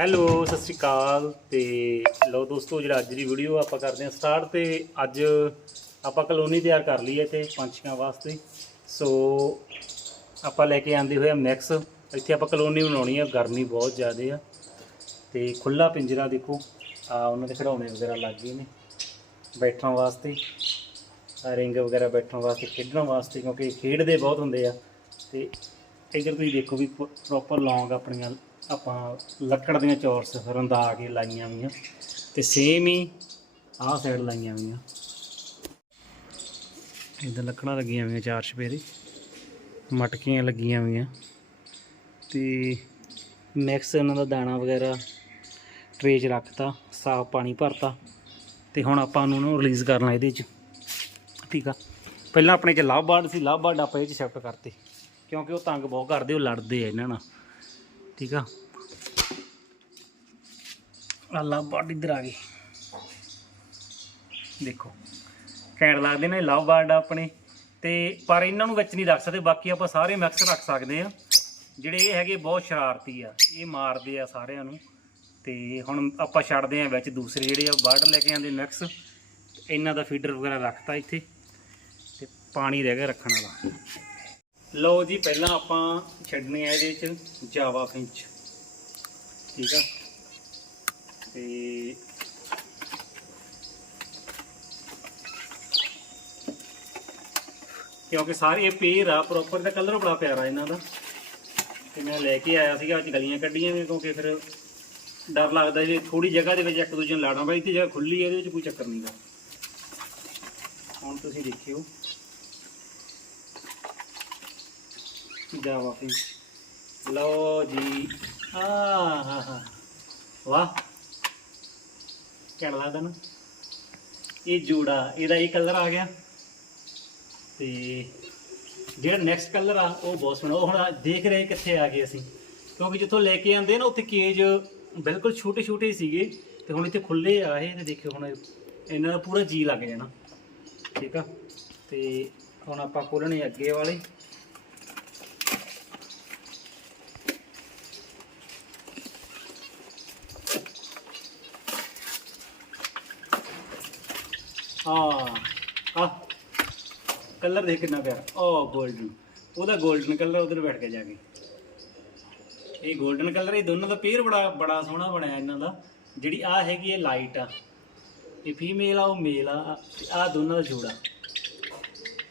Hello, ਸਤਿ ਸ਼੍ਰੀ ਅਕਾਲ ਤੇ ਲੋ ਦੋਸਤੋ, ਜਿਹੜਾ ਅੱਜ ਦੀ ਵੀਡੀਓ ਆਪਾਂ ਕਰਦੇ ਹਾਂ ਸਟਾਰਟ ਤੇ ਅੱਜ ਆਪਾਂ ਕਲੋਨੀ ਤਿਆਰ ਕਰ ਲਈ ਹੈ ਤੇ ਪੰਛੀਆਂ ਵਾਸਤੇ। ਸੋ ਆਪਾਂ ਲੈ ਕੇ ਆਂਦੇ ਹੋਏ ਆ ਮੈਕਸ ਇੱਥੇ ਆਪਾਂ ਕਲੋਨੀ ਬਣਾਉਣੀ ਆ, ਗਰਮੀ ਬਹੁਤ ਜ਼ਿਆਦਾ ਆ। ਤੇ ਖੁੱਲਾ ਪਿੰਜਰਾ ਦੇਖੋ, ਆ ਉਹਨਾਂ ਦੇ ਖਿਡੌਣੇ ਵਗੈਰਾ ਲੱਗ ਗਏ ਨੇ ਬੈਠਣ ਵਾਸਤੇ। ਰਿੰਗ ਵਗੈਰਾ ਬੈਠਣ ਵਾਸਤੇ, ਖੇਡਣ ਵਾਸਤੇ, ਕਿਉਂਕਿ ਖੇਡਦੇ ਬਹੁਤ ਹੁੰਦੇ ਆ। ਤੇ ਇੱਧਰ ਤੁਸੀਂ ਦੇਖੋ ਵੀ ਪ੍ਰੋਪਰ ਲੌਂਗ ਆਪਣੀਆਂ ਆਪਾਂ ਲੱਕੜ ਦੀਆਂ ਚੌਰਸ ਰੰਦਾ ਕੇ ਲਾਈਆਂ ਹੋਈਆਂ ਤੇ ਸੇਮ ਹੀ ਆਹ ਸਾਈਡ ਲਾਈਆਂ ਹੋਈਆਂ। ਇੱਧਰ ਲੱਕੜਾਂ ਲੱਗੀਆਂ ਹੋਈਆਂ ਚਾਰ ਛਪੇਰੇ ਮਟਕੀਆਂ ਲੱਗੀਆਂ ਹੋਈਆਂ ਤੇ ਮਿਕਸ ਇਹਨਾਂ ਦਾ ਦਾਣਾ ਵਗੈਰਾ ਟਰੇ 'ਚ ਰੱਖਤਾ, ਸਾਫ਼ ਪਾਣੀ ਭਰਤਾ ਤੇ ਹੁਣ ਆਪਾਂ ਨੂੰ ਉਹਨੂੰ ਰਿਲੀਜ਼ ਕਰਨਾ ਇਹਦੇ 'ਚ। ਠੀਕ ਆ? ਪਹਿਲਾਂ ਆਪਣੇ 'ਚ ਲਵ ਬਰਡ ਸੀ ਲਵ ਬਰਡ ਆਪਾਂ ਇਹ 'ਚ ਸ਼ਿਫਟ ਕਰਤੇ ਕਿਉਂਕਿ ਉਹ ਤੰਗ ਬਹੁਤ ਕਰਦੇ, ਉਹ ਲੜਦੇ ਆ ਇਹਨਾਂ ਨਾਲ। ਠੀਕ ਆ। ਆ ਲਵ ਬਰਡ ਇੱਧਰ ਆ ਗਏ ਦੇਖੋ, ਘੈਂਟ ਲੱਗਦੇ ਨੇ, ਲਵ ਬਰਡ ਆਪਣੇ। ਤੇ ਪਰ ਇਹਨਾਂ ਨੂੰ ਵਿੱਚ ਨਹੀਂ ਰੱਖ ਸਕਦੇ, ਬਾਕੀ ਆਪਾਂ ਸਾਰੇ ਮਿਕਸ ਰੱਖ ਸਕਦੇ ਆ। ਜਿਹੜੇ ਇਹ ਹੈਗੇ ਬਹੁਤ ਸ਼ਰਾਰਤੀ ਆ, ਇਹ ਮਾਰਦੇ ਆ ਸਾਰਿਆਂ ਨੂੰ। ਤੇ ਹੁਣ ਆਪਾਂ ਛੱਡਦੇ ਆ ਵਿੱਚ ਦੂਸਰੇ ਜਿਹੜੇ ਆ ਬਰਡ ਲੈ ਕੇ ਆਂਦੇ ਮਿਕਸ ਇਹਨਾਂ ਦਾ ਫੀਡਰ ਵਗੈਰਾ ਰੱਖਤਾ ਇੱਥੇ। ਤੇ ਪਾਣੀ ਰਹਿ ਗਿਆ ਰੱਖਣ ਵਾਲਾ। ਲਓ ਜੀ, ਪਹਿਲਾਂ ਆਪਾਂ ਛੱਡਣੇ ਆ ਇਹਦੇ ਚ ਜਾਵਾ ਫਿੰਚ ਠੀਕ ਆ? ਤੇ ਕਿਉਂਕਿ ਸਾਰੇ ਇਹ ਪੇਰ ਆ ਪ੍ਰੋਪਰ ਦਾ ਕਲਰ ਬੜਾ ਪਿਆਰਾ ਇਹਨਾਂ ਦਾ। ਤੇ ਮੈਂ ਲੈ ਕੇ ਆਇਆ ਸੀਗਾ, ਅੱਜ ਗਲੀਆਂ ਕੱਢੀਆਂ ਵੀ ਕਿਉਂਕਿ ਫਿਰ ਡਰ ਲੱਗਦਾ ਜੇ ਥੋੜੀ ਜਗ੍ਹਾ ਦੇ ਵਿੱਚ ਇੱਕ ਦੂਜੇ ਨੂੰ ਲਾੜਾਂ ਬਾਈ ਤੇ ਜਗ੍ਹਾ ਖੁੱਲੀ ਹੈ, ਇਹਦੇ ਵਿੱਚ ਕੋਈ ਚੱਕਰ ਨਹੀਂਗਾ ਹੁਣ ਤੁਸੀਂ ਦੇਖਿਓ। ਜਾ ਵਾਪੀ ਲਓ ਜੀ। ਆ ਹਾ ਹਾ ਵਾਹ। ਕਿਹੜਾ ਲੱਗਦਾ ਨਾ? ਇਹ ਜੋੜਾ, ਇਹਦਾ ਇਹ ਕਲਰ ਆ ਗਿਆ। ਤੇ ਜਿਹੜਾ ਨੈਕਸਟ ਕਲਰ ਆ, ਉਹ ਬਹੁਤ ਸੋਹਣਾ। ਉਹ ਹੁਣ ਦੇਖ ਰਹੇ ਕਿੱਥੇ ਆ ਗਏ ਅਸੀਂ। ਕਿਉਂਕਿ ਜਿੱਥੋਂ ਲੈ ਕੇ ਆਂਦੇ ਨਾ, ਉੱਥੇ ਕੇਜ ਬਿਲਕੁਲ ਛੋਟੇ ਛੋਟੇ ਸੀਗੇ। ਤੇ ਹੁਣ ਇੱਥੇ ਖੁੱਲੇ ਆ ਇਹ, ਤੇ ਦੇਖਿਓ ਹੁਣ ਇਹਨਾਂ ਦਾ ਪੂਰਾ ਜੀ ਲੱਗ ਜਾਣਾ। ਠੀਕ ਆ? ਤੇ ਹੁਣ ਆਪਾਂ ਖੋਲਣੇ ਅੱਗੇ ਵਾਲੇ। ਹਾਂ ਆ ਕਲਰ ਦੇਖ ਕਿੰਨਾ ਪਿਆਰਾ। ਓ ਗੋਲਡਨ ਉਹਦਾ ਗੋਲਡਨ ਕਲਰ ਉਧਰ ਬੈਠ ਕੇ ਜਾ ਕੇ। ਇਹ ਗੋਲਡਨ ਕਲਰ ਇਹ ਦੋਨੋਂ ਦਾ ਪੇਅਰ ਬੜਾ ਬੜਾ ਸੋਹਣਾ ਬਣਿਆ ਇਹਨਾਂ ਦਾ। ਜਿਹੜੀ ਆ ਹੈਗੀ ਇਹ ਲਾਈਟ ਆ। ਇਹ ਫੀਮੇਲ ਆ, ਉਹ ਮੇਲ ਆ। ਆ ਦੋਨਾਂ ਦਾ ਜੋੜਾ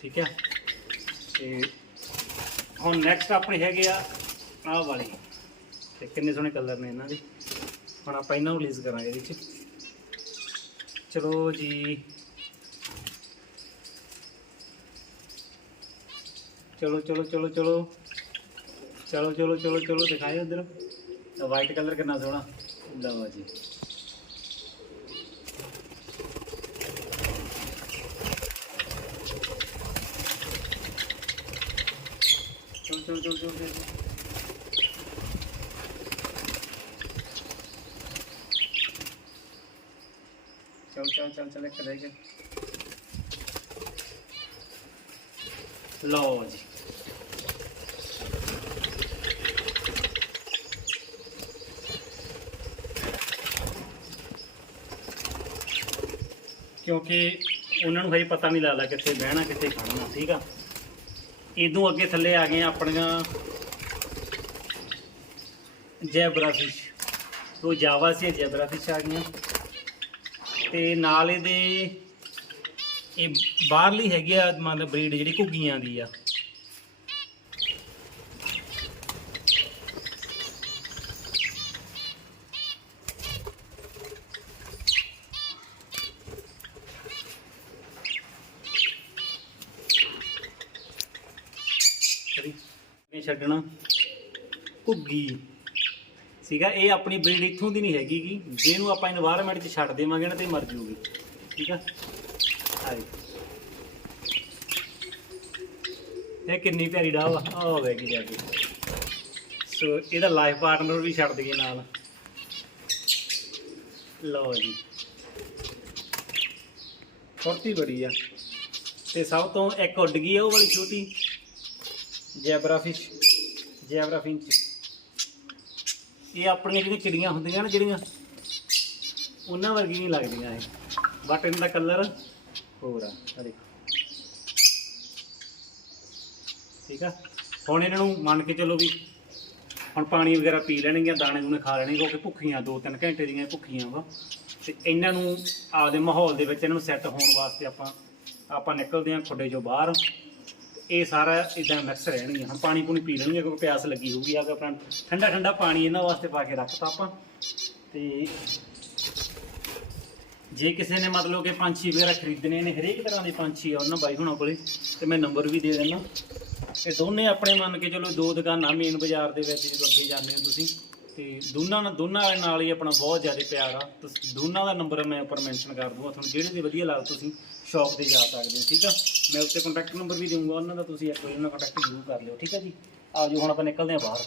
ਠੀਕ ਆ? ਤੇ ਹੁਣ ਨੈਕਸਟ ਆਪਣੇ ਹੈਗੇ ਆ ਆਹ ਵਾਲੇ। ਤੇ ਕਿੰਨੇ ਸੋਹਣੇ ਕਲਰ ਨੇ ਇਹਨਾਂ ਦੇ। ਹੁਣ ਆਪਾਂ ਇਹਨਾਂ ਨੂੰ ਰਿਲੀਜ਼ ਕਰਾਂਗੇ ਇਹਦੇ ਵਿੱਚ। ਚਲੋ ਜੀ। ਚਲੋ ਚਲੋ ਚਲੋ ਚਲੋ ਚਲੋ ਚਲੋ ਚਲੋ ਚਲੋ ਦਿਖਾਇਓ ਉਧਰ ਵਾਈਟ ਕਲਰ ਕਿੰਨਾ ਸੋਹਣਾ ਲਓ ਜੀ ਚਲੋ ਚਲੋ ਚਲ ਚਲੋ ਚਲੋ ਚਲ ਚਲ ਚਲ ਚਲ ਇੱਕ ਰਹਿ ਗਿਆ ਲਓ ਜੀ। ਕਿਉਂਕਿ ਉਹਨਾਂ ਨੂੰ ਹਜੇ ਪਤਾ ਨਹੀਂ ਲੱਗਦਾ ਕਿੱਥੇ ਬਹਿਣਾ, ਕਿੱਥੇ ਖੜਨਾ ਠੀਕ ਆ? ਇਦੋਂ ਅੱਗੇ ਥੱਲੇ ਆ ਗਏ ਆਪਣੀਆਂ ਜੈਬਰਾ ਫਿਸ਼। ਉਹ ਜਾਵਾ ਸੀ, ਜੈਬਰਾ ਫਿਸ਼ ਆ ਗਈਆਂ। ਤੇ ਨਾਲ ਇਹਦੇ ਇਹ ਬਾਹਰਲੀ ਹੈਗੀ ਆ ਮਤਲਬ ਬਰੀਡ ਜਿਹੜੀ ਘੁੱਗੀਆਂ ਦੀ ਆ। ਛੱਡਣਾ? ਘੁੱਗੀ। ਸੀਗਾ ਇਹ ਆਪਣੀ ਬਰੀਡ ਇੱਥੋਂ ਦੀ ਨਹੀਂ ਹੈਗੀ ਗੀ। ਜਿਹਨੂੰ ਆਪਾਂ এনवायरमेंट 'ਚ ਛੱਡ ਦੇਵਾਂਗੇ ਨਾ ਤੇ ਮਰ ਜੂਗੀ। ਠੀਕ ਆ? ਇਹ ਕਿੰਨੀ ਪਿਆਰੀ ਡਾਹ ਆ ਆ ਵੇਗੀ ਜਾ ਕੇ। ਸੋ ਇਹਦਾ ਲਾਈਫ ਪਾਰਟਨਰ ਵੀ ਛੱਡ ਦਈਏ ਨਾਲ। ਲਓ ਜੀ। ਛੋਟੀ ਬੜੀ ਆ। ਤੇ ਸਭ ਤੋਂ ਇੱਕ ਉੱਡ ਗਈ ਆ ਉਹ ਵਾਲੀ ਛੋਟੀ। ਜੈਬਰਾ ਜੈਬਰਾਫਿੰਚ ਇਹ ਆਪਣੀਆਂ ਜਿਹੜੀਆਂ ਚਿੜੀਆਂ ਹੁੰਦੀਆਂ ਨੇ ਜਿਹੜੀਆਂ, ਉਹਨਾਂ ਵਰਗੀ ਹੀ ਲੱਗਦੀਆਂ ਇਹ। ਬਟ ਇਹਨਾਂ ਦਾ ਕਲਰ ਹੋਰ ਆ, ਆਹ ਦੇਖੋ। ਠੀਕ ਆ? ਹੁਣ ਇਹਨਾਂ ਨੂੰ ਮੰਨ ਕੇ ਚੱਲੋ ਵੀ ਹੁਣ ਪਾਣੀ ਵਗੈਰਾ ਪੀ ਲੈਣਗੀਆਂ ਦਾਣੇ ਦੂਣੇ ਖਾ ਲੈਣਗੇ, ਕਿਉਂਕਿ ਭੁੱਖੀਆਂ 2-3 ਘੰਟੇ ਦੀਆਂ ਭੁੱਖੀਆਂ ਵਾ। ਤੇ ਇਹਨਾਂ ਨੂੰ ਆਪਦੇ ਮਾਹੌਲ ਦੇ ਵਿੱਚ ਇਹਨਾਂ ਨੂੰ ਸੈੱਟ ਹੋਣ ਵਾਸਤੇ ਆਪਾਂ ਆਪਾਂ ਨਿਕਲਦੇ ਹਾਂ ਖੁੱਡੇ ਚੋਂ ਬਾਹਰ। ਇਹ ਸਾਰਾ ਇਦਾਂ ਮਿਕਸ ਰਹਿਣਗੀਆਂ। ਹੁਣ ਪਾਣੀ ਪੂਣੀ ਪੀ ਲੈਣਗੇ, ਕਿਉਂਕਿ ਪਿਆਸ ਲੱਗੀ ਹੋਊਗੀ ਆ ਕੇ ਆਪਣਾ। ਠੰਡਾ ਠੰਡਾ ਪਾਣੀ ਇਹਨਾਂ ਵਾਸਤੇ ਪਾ ਕੇ ਰੱਖਤਾ ਆਪਾਂ। ਤੇ ਜੇ ਕਿਸੇ ਨੇ ਮਤਲਬ ਕਿ ਪੰਛੀ ਵਗੈਰਾ ਖਰੀਦਣੇ ਨੇ, ਹਰੇਕ ਤਰ੍ਹਾਂ ਦੇ ਪੰਛੀ ਆ ਉਹਨਾਂ ਬਾਈ ਹੁਣਾਂ ਕੋਲੇ, ਤੇ ਮੈਂ ਨੰਬਰ ਵੀ ਦੇ ਦਿੰਦਾ। ਇਹ ਦੋਨੇ ਆਪਣੇ ਮੰਨ ਕੇ ਚਲੋ ਦੋ ਦੁਕਾਨਾਂ ਮੇਨ ਬਾਜ਼ਾਰ ਦੇ ਵਿੱਚ ਜਦੋਂ ਅੱਗੇ ਜਾਂਦੇ ਹੋ ਤੁਸੀਂ, ਤੇ ਦੋਨਾਂ ਨਾਲ, ਦੋਨਾਂ ਦੇ ਨਾਲ ਹੀ ਆਪਣਾ ਬਹੁਤ ਜ਼ਿਆਦਾ ਪਿਆਰ ਆ। ਤੁਸੀਂ, ਦੋਨਾਂ ਦਾ ਨੰਬਰ ਮੈਂ ਉੱਪਰ ਮੈਂਸ਼ਨ ਕਰ ਦੂੰਗਾ, ਤੁਹਾਨੂੰ ਜਿਹੜੇ ਵੀ ਵਧੀਆ ਲੱਗਦਾ ਤੁਸੀਂ ਸ਼ਾਪ ਤੇ ਜਾ ਸਕਦੇ ਹੋ, ਠੀਕ ਆ? ਮੈਂ ਉੱਤੇ ਕੰਟੈਕਟ ਨੰਬਰ ਵੀ ਦੇਵਾਂਗਾ ਉਹਨਾਂ ਦਾ ਤੁਸੀਂ ਇੱਕ ਵਾਰੀ ਉਹਨਾਂ ਨਾਲ ਕੰਟੈਕਟ ਜ਼ਰੂਰ ਕਰ ਲਿਓ, ਠੀਕ ਆ ਜੀ? ਆਜੋ, ਹੁਣ ਆਪਾਂ ਨਿਕਲਦੇ ਹਾਂ ਬਾਹਰ।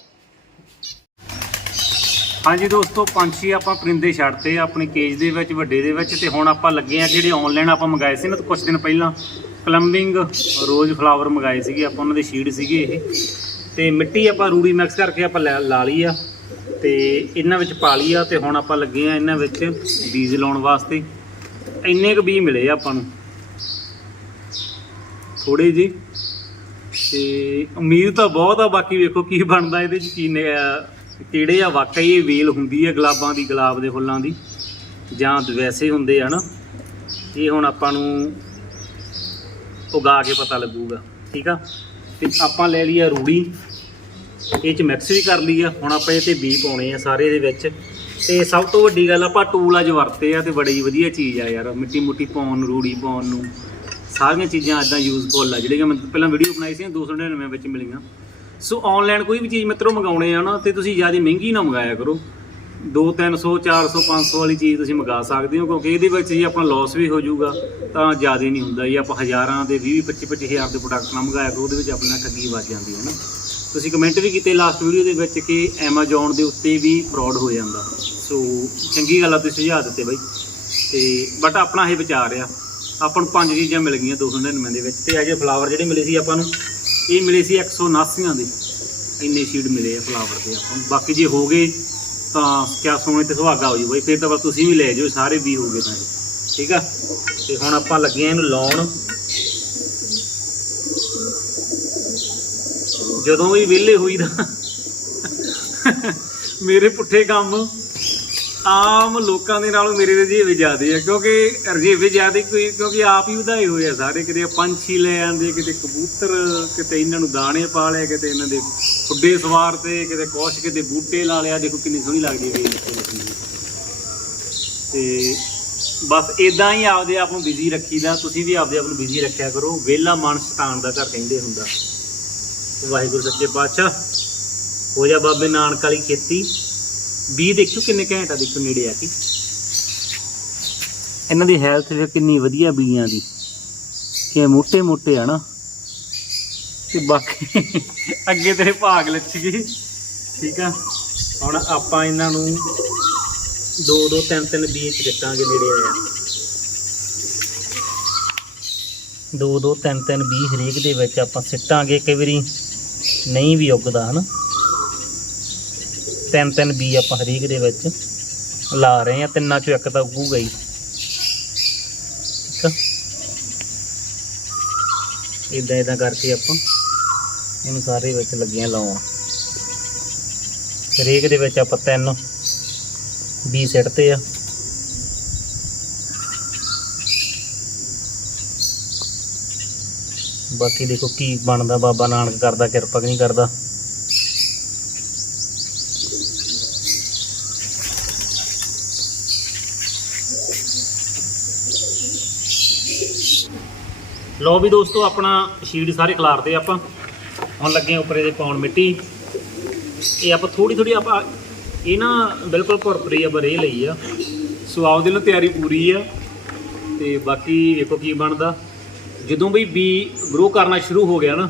ਹਾਂਜੀ ਦੋਸਤੋ, ਪੰਛੀ ਆਪਾਂ ਪਰਿੰਦੇ ਛੱਡਤੇ ਆ, ਆਪਣੇ ਕੇਜ ਦੇ ਵਿੱਚ, ਵੱਡੇ ਦੇ ਵਿੱਚ, ਤੇ ਹੁਣ ਆਪਾਂ ਲੱਗੇ ਆ ਜਿਹੜੇ ਆਨਲਾਈਨ ਆਪਾਂ ਮੰਗਾਏ ਸੀ ਨਾ ਕੁਝ ਦਿਨ ਪਹਿਲਾਂ ਕਲੰਬਿੰਗ ਰੋਜ਼ ਫਲਾਵਰ ਮੰਗਾਏ ਸੀਗੇ, ਆਪਾਂ ਉਹਨਾਂ ਦੇ ਸ਼ੀਡ ਸੀਗੇ ਇਹ। ਤੇ ਮਿੱਟੀ ਆਪਾਂ ਰੂੜੀ ਮਿਕਸ ਕਰਕੇ ਆਪਾਂ ਲੈ- ਲਾ ਲਈ ਆ, ਤੇ ਇਹਨਾਂ ਵਿੱਚ ਪਾ ਲਈ ਆ, ਤੇ ਹੁਣ ਆਪਾਂ ਲੱਗੇ ਆ ਇਹਨਾਂ ਵਿੱਚ ਬੀਜ ਲਾਉਣ ਵਾਸਤੇ। ਇੰਨੇ ਕੁ ਬੀਜ ਮਿਲੇ ਆ ਆਪਾਂ ਨੂੰ। ਥੋੜੇ ਜੀ ਤੇ ਉਮੀਦ ਤਾਂ ਬਹੁਤ ਆ, ਬਾਕੀ ਵੇਖੋ ਕੀ ਬਣਦਾ ਇਹਦੇ ਚ, ਕੀ ਕਿਹੜੇ ਆ, ਵਾਕਈ ਇਹ ਵੇਲ ਹੁੰਦੀ ਹੈ ਗੁਲਾਬਾਂ ਦੀ, ਗੁਲਾਬ ਦੇ ਫੁੱਲਾਂ ਦੀ। ਜਾਂ ਵੈਸੇ ਹੁੰਦੇ ਆ ਨਾ, ਇਹ ਹੁਣ ਆਪਾਂ ਨੂੰ ਉਗਾ ਕੇ ਪਤਾ ਲੱਗੂਗਾ, ਠੀਕ ਆ? ਤੇ ਆਪਾਂ ਲੈ ਲਈ ਆ ਰੂੜੀ। ਇਹ ਚ ਮਿਕਸ ਵੀ ਕਰ ਲਈ ਆ, ਹੁਣ ਆਪਾਂ ਇਹ ਤੇ ਬੀ ਪਾਉਣੇ ਆ ਸਾਰੇ ਦੇ ਵਿੱਚ। ਤੇ ਸਭ ਤੋਂ ਵੱਡੀ ਗੱਲ ਆਪਾਂ ਟੂਲ ਅੱਜ ਵਰਤੇ ਆ, ਤੇ ਬੜੀ ਵਧੀਆ ਚੀਜ਼ ਆ ਯਾਰ ਮਿੱਟੀ ਮੁੱਟੀ ਪਾਉਣ ਨੂੰ, ਰੂੜੀ ਪਾਉਣ ਨੂੰ। ਸਾਰੀਆਂ ਚੀਜ਼ਾਂ ਇਦਾਂ ਯੂਜ਼ਫੁਲ ਆ, ਜਿਹੜੀਆਂ ਮੈਂ ਪਹਿਲਾਂ ਵੀਡੀਓ ਬਣਾਈ ਸੀ 299 ਵਿੱਚ ਮਿਲੀਆਂ। ਸੋ ਆਨਲਾਈਨ ਕੋਈ ਵੀ ਚੀਜ਼ ਮਿੱਤਰੋ ਮੰਗਾਉਣੇ ਆ ਨਾ, ਤੇ ਤੁਸੀਂ ਜ਼ਿਆਦਾ ਮਹਿੰਗੀ ਨਾ ਮੰਗਾਇਆ ਕਰੋ। 2 300 400 500 ਵਾਲੀ ਚੀਜ਼ ਤੁਸੀਂ ਮੰਗਾ ਸਕਦੇ ਹੋ, ਕਿਉਂਕਿ ਇਹਦੇ ਵਿੱਚ ਜੀ ਆਪਣਾ ਲਾਸ ਵੀ ਹੋ ਜਾਊਗਾ, ਤਾਂ ਜ਼ਿਆਦਾ ਨਹੀਂ ਹੁੰਦਾ ਜੀ। ਆਪਾਂ ਹਜ਼ਾਰਾਂ ਦੇ 20 25 25 ਹਜ਼ਾਰ ਦੇ ਪ੍ਰੋਡਕਟ ਨਾ ਮੰਗਾਇਆ ਕਰੋ, ਉਹਦੇ ਵਿੱਚ ਆਪਣਾ ਠੱਗੀ ਵੱਜ ਜਾਂਦੀ ਹੈ ਨਾ। ਤੁਸੀਂ ਕਮੈਂਟ ਵੀ ਕੀਤੇ ਲਾਸਟ ਵੀਡੀਓ ਦੇ ਵਿੱਚ ਕਿ Amazon ਦੇ ਉੱਤੇ ਵੀ ਫਰਾਡ ਹੋ ਜਾਂਦਾ। ਸੋ ਚੰਗੀ ਗੱਲ ਆ, ਤੁਸੀਂ ਸੁਝਾਅ ਦਿੱਤੇ ਬਾਈ। ਤੇ ਬਟ ਆਪਣਾ ਇਹ ਵਿਚਾਰ ਆ, ਆਪਾਂ ਨੂੰ ਪੰਜ ਚੀਜ਼ਾਂ ਮਿਲ ਗਈਆਂ 299 ਦੇ ਵਿੱਚ, ਤੇ ਅਜੇ ਫਲਾਵਰ ਜਿਹੜੇ ਮਿਲੇ ਸੀ ਆਪਾਂ ਨੂੰ ਇਹ ਮਿਲੇ ਸੀ 179 ਦੇ। ਇੰਨੇ ਸ਼ੀਟ ਮਿਲੇ ਆ ਫਲਾਵਰ ਦੇ ਆਪਾਂ ਨੂੰ। ਬਾਕੀ ਜੇ ਹੋ ਗਏ ਤਾਂ ਕਿਆ ਸੋਨੇ ਤੇ ਸੁਹਾਗਾ ਹੋ ਜੂ। ਬਈ ਫਿਰ ਤਾਂ ਬਸ ਤੁਸੀਂ ਵੀ ਲੈ ਜਾਓ, ਸਾਰੇ ਵੀ ਹੋ ਗਏ ਤਾਂ। ਠੀਕ ਆ? ਤੇ ਹੁਣ ਆਪਾਂ ਲੱਗੇ ਆ ਇਹਨੂੰ ਲਾਉਣ। ਜਦੋਂ ਵੀ ਵਿਹਲੇ ਹੋਈਦਾ ਮੇਰੇ ਪੁੱਠੇ ਕੰਮ ਆਮ ਲੋਕਾਂ ਦੇ ਨਾਲੋਂ ਮੇਰੇ ਰਜੇਵੇ ਜ਼ਿਆਦੇ ਆ, ਕਿਉਂਕਿ ਰਜੇਵੇ ਜ਼ਿਆਦੇ ਕੋਈ, ਕਿਉਂਕਿ ਆਪ ਹੀ ਵਧਾਏ ਹੋਏ ਆ ਸਾਰੇ, ਕਿਤੇ ਪੰਛੀ ਲੈ ਆਂਦੇ, ਕਿਤੇ ਕਬੂਤਰ, ਕਿਤੇ ਇਹਨਾਂ ਨੂੰ ਦਾਣੇ ਪਾ ਲਿਆ ਕਿਤੇ ਇਹਨਾਂ ਦੇ ਖੁੱਡੇ ਸਵਾਰ ਤੇ, ਕਿਤੇ ਕੁਛ, ਕਿਤੇ ਬੂਟੇ ਲਾ ਲਿਆ ਦੇਖੋ ਕਿੰਨੀ ਸੋਹਣੀ ਲੱਗਦੀ ਹੈ ਵੇਲ ਤੇ ਬਸ ਇਦਾਂ ਹੀ ਆਪਦੇ ਆਪ ਨੂੰ ਬਿਜ਼ੀ ਰੱਖੀਦਾ, ਤੁਸੀਂ ਵੀ ਆਪਦੇ ਆਪ ਨੂੰ ਬਿਜ਼ੀ ਰੱਖਿਆ ਕਰੋ, ਵਿਹਲਾ ਮਨ ਸ਼ਤਾਨ ਦਾ ਘਰ ਕਹਿੰਦੇ ਹੁੰਦਾ। ਵਾਹਿਗੁਰੂ ਸੱਚੇ ਪਾਤਸ਼ਾਹ, ਹੋ ਜਾ ਬਾਬੇ ਨਾਨਕ ਵਾਲੀ ਖੇਤੀ। ਵੀ ਦੇਖੋ ਕਿੰਨੇ ਘੰਟਾ ਦੇਖੋ ਨੇੜੇ ਆ ਕੇ। ਇਹਨਾਂ ਦੀ ਹੈਲਥ ਵੀ ਕਿੰਨੀ ਵਧੀਆ ਬੀਆਂ ਦੀ। ਕਿ ਮੋਟੇ ਮੋਟੇ ਆ ਨਾ। ਤੇ ਬਾਕੀ ਅੱਗੇ ਤੇਰੇ ਭਾਗ ਲੱਛ ਲੱਛੀ ਠੀਕ ਆ? ਹੁਣ ਆਪਾਂ ਇਹਨਾਂ ਨੂੰ ਦੋ ਦੋ, ਤਿੰਨ ਤਿੰਨ ਬੀਜ ਚੱਕਾਂਗੇ ਨੇੜੇ ਆ। ਦੋ ਦੋ, ਤਿੰਨ ਤਿੰਨ ਬੀਜ ਹਰੇਕ ਦੇ ਵਿੱਚ ਆਪਾਂ ਸਿੱਟਾਂਗੇ, ਕਈ ਵਾਰੀ ਨਹੀਂ ਵੀ ਉੱਗਦਾ, ਹਨ? ਤਿੰਨ ਤਿੰਨ ਬੀ ਆਪਾਂ ਹਰੇਕ ਦੇ ਵਿੱਚ ਲਾ ਰਹੇ ਆ ਤਿੰਨਾਂ ਚੋਂ ਇੱਕ ਤਾਂ ਉੱਗੂਗਾ ਹੀ। ਠੀਕ ਆ? ਇਦਾਂ ਇਦਾਂ ਕਰਕੇ ਆਪਾਂ ਇਹਨੂੰ ਸਾਰੇ ਵਿੱਚ ਲੱਗੀਆਂ ਲਾਉਣ। ਹਰੇਕ ਦੇ ਵਿੱਚ ਆਪਾਂ ਤਿੰਨ ਬੀ ਸਿੱਟਦੇ ਆ। ਬਾਕੀ ਦੇਖੋ ਕੀ ਬਣਦਾ, ਬਾਬਾ ਨਾਨਕ ਕਰਦਾ, ਕਿਰਪਾ ਕਿ ਨਹੀਂ ਕਰਦਾ। ਲੋ ਵੀ ਦੋਸਤੋ, ਆਪਣਾ ਸ਼ੀਟ ਸਾਰੇ ਖਿਲਾਰਦੇ ਆਪਾਂ। ਹੁਣ ਲੱਗੇ ਆ ਉੱਪਰ ਇਹਦੇ ਪਾਉਣ ਮਿੱਟੀ। ਇਹ ਆਪਾਂ ਥੋੜੀ ਥੋੜੀ ਆਪਾਂ ਇਹ ਨਾ ਬਿਲਕੁਲ ਭਰਪਰੀ ਆ ਬਰੇ ਲਈ ਆ। ਸੋ ਆਪਦੇ ਨਾਲ ਤਿਆਰੀ ਪੂਰੀ ਆ। ਤੇ ਬਾਕੀ ਵੇਖੋ ਕੀ ਬਣਦਾ। ਜਦੋਂ ਵੀ ਬੀ ਗਰੋ ਕਰਨਾ ਸ਼ੁਰੂ ਹੋ ਗਿਆ ਨਾ,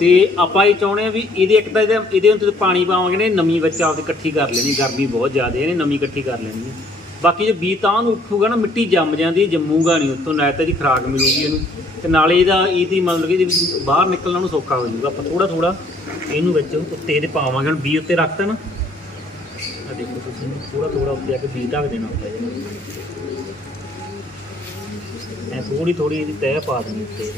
ਤੇ ਆਪਾਂ ਇਹ ਚਾਹੁੰਦੇ ਆ ਵੀ ਇਹਦੇ ਇੱਕ ਤਾਂ ਇਹਦੇ ਇਹਦੇ ਉੱਤੇ ਪਾਣੀ ਪਾਵਾਂਗੇ ਨੇ ਨਮੀ ਵਿੱਚ ਆਪਦੇ ਇਕੱਠੀ ਕਰ ਲੈਣੀ ਗਰਮੀ ਬਹੁਤ ਜ਼ਿਆਦਾ ਇਹਨੇ ਨਮੀ ਇਕੱਠੀ ਕਰ ਲੈਣੀ ਹੈ ਬਾਕੀ ਜੇ ਬੀ ਤਾਂ ਨੂੰ ਉੱਠੂਗਾ ਨਾ, ਮਿੱਟੀ ਜੰਮ ਜਾਂਦੀ ਜੰਮੂਗਾ ਨਹੀਂ ਉੱਤੋਂ ਨਾ ਤਾਂ ਇਹਦੀ ਖਰਾਕ ਮਿਲੂਗੀ ਇਹਨੂੰ। ਤੇ ਨਾਲੇ ਇਹਦਾ ਇਹਦੀ ਮਤਲਬ ਕਿ ਇਹਦੇ ਵਿੱਚ ਬਾਹਰ ਨਿਕਲਣਾ ਨੂੰ ਸੌਖਾ ਹੋ ਜਾਊਗਾ। ਆਪਾਂ ਥੋੜਾ ਥੋੜਾ ਇਹਨੂੰ ਵਿੱਚ ਉੱਤੇ ਇਹਦੇ ਪਾਵਾਂਗੇ। ਹੁਣ ਬੀ ਉੱਤੇ ਰੱਖਤਾ ਨਾ। ਦੇਖੋ ਤੁਸੀਂ ਥੋੜਾ ਥੋੜਾ ਉੱਤੇ ਆ ਕੇ ਬੀਜ ਢੱਕ ਦੇਣਾ ਹੁੰਦਾ ਹੈ ਐ ਥੋੜੀ ਥੋੜੀ ਇਹਦੀ ਤਹਿ ਪਾ ਦੇਣੀ ਉੱਤੇ।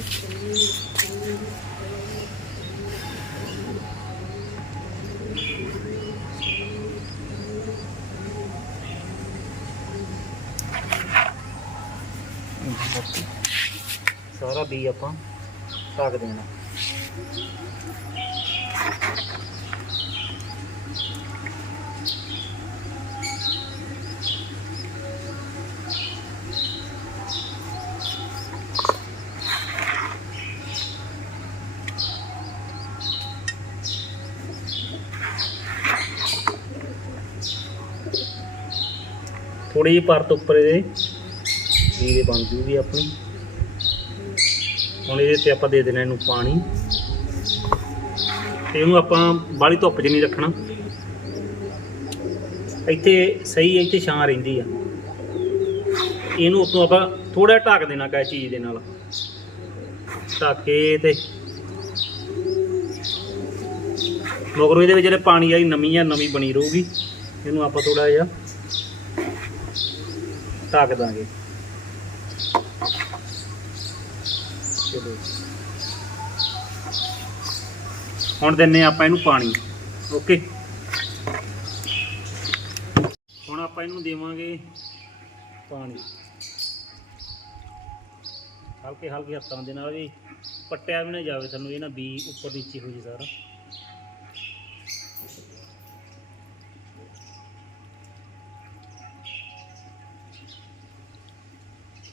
ਇਹਦੇ। ਸਾਰਾ ਬੀ ਆਪਾਂ ਢੱਕ ਦੇਣਾ ਥੋੜੀ ਜਿਹੀ ਪਰਤ ਉੱਪਰ ਇਹਦੇ ਬੀ ਦੇ ਬਣ ਜੂਗੀ ਆਪਣੀ। ਹੁਣ ਇਹਦੇ ਤੇ ਆਪਾਂ ਦੇ ਦੇਣਾ ਇਹਨੂੰ ਪਾਣੀ। ਤੇ ਇਹਨੂੰ ਆਪਾਂ ਬਾਹਲੀ ਧੁੱਪ 'ਚ ਨਹੀਂ ਰੱਖਣਾ। ਇੱਥੇ ਸਹੀ ਇੱਥੇ ਛਾਂ ਰਹਿੰਦੀ ਆ। ਇਹਨੂੰ ਉਤੋਂ ਆਪਾਂ ਥੋੜਾ ਢੱਕ ਦੇਣਾ ਕਾ ਚੀਜ਼ ਦੇ ਨਾਲ। ਢੱਕ ਕੇ ਤੇ ਮਗਰੋਂ ਇਹਦੇ ਵਿੱਚ ਜਿਹੜੇ ਪਾਣੀ ਵਾਲੀ ਨਮੀ ਆ ਨਵੀਂ ਬਣੀ ਰਹੂਗੀ। ਇਹਨੂੰ ਆਪਾਂ ਥੋੜਾ ਜਿਹਾ ਢੱਕ ਦਾਂਗੇ ਚਲੋ ਹੁਣ ਦਿੰਨੇ ਆਪਾਂ ਇਹਨੂੰ ਪਾਣੀ। ਓਕੇ। ਹੁਣ ਆਪਾਂ ਇਹਨੂੰ ਦੇਵਾਂਗੇ ਪਾਣੀ। ਹਲਕੇ ਹਲਕੇ ਹੱਥਾਂ ਦੇ ਨਾਲ ਵੀ ਪੱਟਿਆ ਵੀ ਨਾ ਜਾਵੇ ਸਾਨੂੰ, ਇਹ ਨਾ ਬੀ ਉੱਪਰ ਨੀਚੇ ਹੋ ਜੇ ਸਾਰਾ।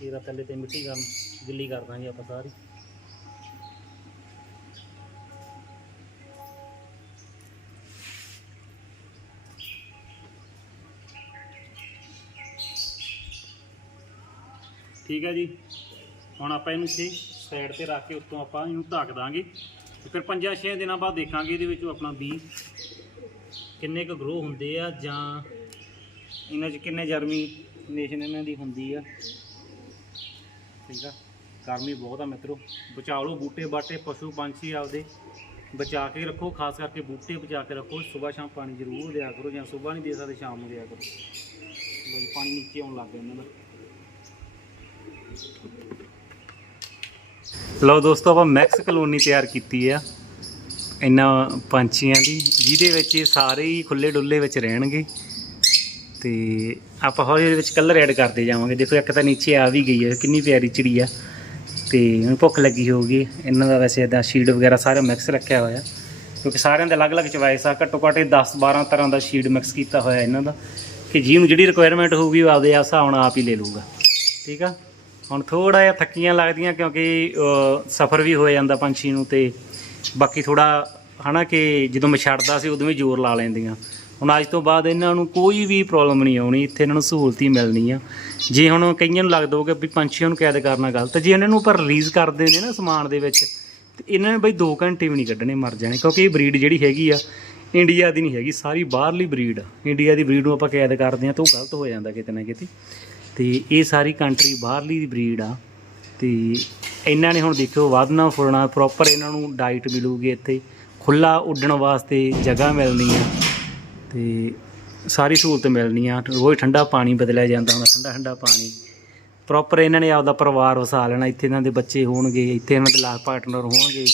ਇਹਦਾ ਥੱਲੇ ਤੇ ਮਿੱਟੀ ਕਰਨ ਗਿੱਲੀ ਕਰ ਦਾਂਗੇ ਆਪਾਂ ਸਾਰੀ। ਠੀਕ ਹੈ ਜੀ। ਹੁਣ ਆਪਾਂ ਇਹਨੂੰ ਇੱਥੇ ਸਾਈਡ ਤੇ ਰੱਖ ਕੇ ਉੱਤੋਂ ਆਪਾਂ ਇਹਨੂੰ ਢੱਕ ਦਾਂਗੇ। ਤੇ ਫਿਰ 5-6 ਦਿਨਾਂ ਬਾਅਦ ਦੇਖਾਂਗੇ ਇਹਦੇ ਵਿੱਚੋਂ ਆਪਣਾ ਬੀ ਕਿੰਨੇ ਕੁ ਗਰੋ ਹੁੰਦੇ ਆ ਜਾਂ ਇਹਨਾਂ 'ਚ ਕਿੰਨੇ ਜਰਮੀਨੇਸ਼ਨ ਇਹਨਾਂ ਦੀ ਹੁੰਦੀ ਆ। ਠੀਕ ਆ? ਗਰਮੀ ਬਹੁਤ ਆ ਮਿੱਤਰੋ। ਬਚਾ ਲਓ ਬੂਟੇ ਬਾਟੇ, ਪਸ਼ੂ ਪੰਛੀ ਆਪਦੇ ਬਚਾ ਕੇ ਰੱਖੋ, ਖਾਸ ਕਰਕੇ ਬੂਟੇ ਬਚਾ ਕੇ ਰੱਖੋ। ਸਵੇਰ ਸ਼ਾਮ ਪਾਣੀ ਜ਼ਰੂਰ ਦਿਆ ਕਰੋ ਜਾਂ ਸਵੇਰ ਨਹੀਂ ਦੇ ਸਕਦੇ, ਸ਼ਾਮ ਨੂੰ ਦਿਆ ਕਰੋ। ਲਓ ਪਾਣੀ ਨੀਚੇ ਆਉਣ ਲੱਗ ਗਿਆ ਇਹਨਾਂ ਦਾ ਲਓ ਦੋਸਤੋ, ਆਪਾਂ ਮੈਕਸ ਕਲੋਨੀ ਤਿਆਰ ਕੀਤੀ ਆ। ਇਹਨਾਂ ਪੰਛੀਆਂ ਦੀ, ਜਿਹਦੇ ਵਿੱਚ ਇਹ ਸਾਰੇ ਹੀ ਖੁੱਲੇ ਡੁੱਲੇ ਵਿੱਚ ਰਹਿਣਗੇ। ਤੇ ਆਪਾਂ ਹੌਲੀ ਹੌਲੀ ਵਿੱਚ ਕਲਰ ਐਡ ਕਰਦੇ ਜਾਵਾਂਗੇ। ਦੇਖੋ, ਇੱਕ ਤਾਂ ਨੀਚੇ ਆ ਵੀ ਗਈ ਹੈ ਕਿੰਨੀ ਪਿਆਰੀ ਚਿੜੀ ਆ। ਤੇ ਹੁਣ ਭੁੱਖ ਲੱਗੀ ਹੋਊਗੀ। ਇਹਨਾਂ ਦਾ ਵੈਸੇ ਇਦਾਂ ਸ਼ੀਡ ਵਗੈਰਾ ਸਾਰਾ ਮਿਕਸ ਰੱਖਿਆ ਹੋਇਆ। ਕਿਉਂਕਿ ਸਾਰਿਆਂ ਦੇ ਅਲੱਗ-ਅਲੱਗ ਚੁਆਇਸ ਆ। ਘੱਟੋ ਘੱਟ ਇਹ 10 12 ਤਰ੍ਹਾਂ ਦਾ ਸ਼ੀਡ ਮਿਕਸ ਕੀਤਾ ਹੋਇਆ ਇਹਨਾਂ ਦਾ। ਕਿ ਜਿਹਨੂੰ ਜਿਹੜੀ ਰਿਕੁਆਇਰਮੈਂਟ ਹੋਊਗੀ, ਉਹ ਆਪਦੇ ਹਿਸਾਬ ਨਾਲ ਆਪ ਹੀ ਲੈ ਲਊਗਾ। ਠੀਕ ਆ? ਹੁਣ ਥੋੜਾ ਜਿਹਾ ਥੱਕੀਆਂ ਲੱਗਦੀਆਂ ਕਿਉਂਕਿ ਸਫ਼ਰ ਵੀ ਹੋ ਜਾਂਦਾ ਪੰਛੀ ਨੂੰ ਤੇ ਬਾਕੀ ਥੋੜਾ ਹਨਾ ਕਿ ਜਦੋਂ ਮੈਂ ਛੱਡਦਾ ਸੀ ਉਦੋਂ ਵੀ ਜ਼ੋਰ ਲਾ ਲੈਂਦੀਆਂ। ਹੁਣ ਅੱਜ ਤੋਂ ਬਾਅਦ ਇਹਨਾਂ ਨੂੰ ਕੋਈ ਵੀ ਪ੍ਰੋਬਲਮ ਨਹੀਂ ਆਉਣੀ, ਇੱਥੇ ਇਹਨਾਂ ਨੂੰ ਸਹੂਲਤ ਹੀ ਮਿਲਣੀ ਆ। ਜੇ ਹੁਣ ਕਈਆਂ ਨੂੰ ਲੱਗਦਾ ਹੋਊਗਾ ਵੀ ਪੰਛੀਆਂ ਨੂੰ ਕੈਦ ਕਰਨਾ ਗਲਤ ਜੇ ਇਹਨਾਂ ਨੂੰ ਪਰ ਰਿਲੀਜ਼ ਕਰਦੇ ਨੇ ਨਾ ਸਮਾਨ ਦੇ ਵਿੱਚ, ਤੇ ਇਹਨਾਂ ਨੇ ਬਈ 2 ਘੰਟੇ ਵੀ ਨਹੀਂ ਕੱਢਣੇ, ਮਰ ਜਾਣੇ। ਕਿਉਂਕਿ ਇਹ ਬਰੀਡ ਜਿਹੜੀ ਹੈਗੀ ਆ ਇੰਡੀਆ ਦੀ ਨਹੀਂ ਹੈਗੀ, ਸਾਰੀ ਬਾਹਰਲੀ ਬਰੀਡ ਆ। ਇੰਡੀਆ ਦੀ ਬਰੀਡ ਨੂੰ ਆਪਾਂ ਕੈਦ ਕਰਦੇ ਆ ਤਾਂ ਉਹ ਗਲਤ ਹੋ ਜਾਂਦਾ ਕਿਤੇ ਨਾ ਕਿਤੇ। ਤੇ ਇਹ ਸਾਰੀ ਕੰਟਰੀ ਬਾਹਰਲੀ ਬਰੀਡ ਆ ਤੇ ਇਹਨਾਂ ਨੇ ਹੁਣ ਦੇਖਿਓ ਵਧਣਾ ਫੁੱਲਣਾ ਪ੍ਰੋਪਰ ਇਹਨਾਂ ਨੂੰ ਡਾਈਟ ਮਿਲੂਗੀ ਇੱਥੇ। ਖੁੱਲਾ ਉੱਡਣ ਵਾਸਤੇ ਜਗ੍ਹਾ ਮਿਲਣੀ ਆ ਤੇ ਸਾਰੀ ਸਹੂਲਤ ਮਿਲਣੀ ਆ। ਰੋਜ਼ ਠੰਡਾ ਪਾਣੀ ਬਦਲਿਆ ਜਾਂਦਾ ਹੁੰਦਾ, ਠੰਡਾ ਠੰਡਾ ਪਾਣੀ। ਪ੍ਰੋਪਰ ਇਹਨਾਂ ਨੇ ਆਪਦਾ ਪਰਿਵਾਰ ਵਸਾ ਲੈਣਾ, ਇੱਥੇ ਇਹਨਾਂ ਦੇ ਬੱਚੇ ਹੋਣਗੇ, ਇੱਥੇ ਇਹਨਾਂ ਦੇ ਲਾਈਫ ਪਾਰਟਨਰ ਹੋਣਗੇ,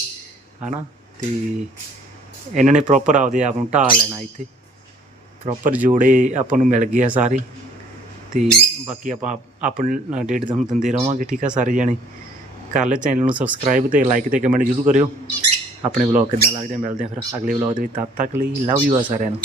ਹਨਾ? ਤੇ ਇਹਨਾਂ ਨੇ ਪ੍ਰੋਪਰ ਆਪਦੇ ਆਪ ਨੂੰ ਢਾਲ ਲੈਣਾ ਇੱਥੇ। ਪ੍ਰੋਪਰ ਜੋੜੇ ਆਪਾਂ ਨੂੰ ਮਿਲ ਗਏ ਆ ਸਾਰੇ। ਤੇ ਬਾਕੀ ਆਪਾਂ ਆਪਣਾ ਡੇਟ ਤੁਹਾਨੂੰ ਦਿੰਦੇ ਰਵਾਂਗੇ, ਠੀਕ ਆ ਸਾਰੇ ਜਣੇ? ਕਰ ਲੈ ਚੈਨਲ ਨੂੰ ਸਬਸਕ੍ਰਾਈਬ ਤੇ ਲਾਈਕ ਤੇ ਕਮੈਂਟ ਜ਼ਰੂਰ ਕਰਿਓ। ਆਪਣੇ ਵਲੌਗ ਕਿੱਦਾਂ ਲੱਗਦੇ ਮਿਲਦੇ ਆ ਫਿਰ ਅਗਲੇ ਵਲੌਗ ਦੇ ਵਿੱਚ, ਤਦ ਤੱਕ ਲਈ ਲਵ ਯੂ ਆ ਸਾਰਿਆਂ ਨੂੰ।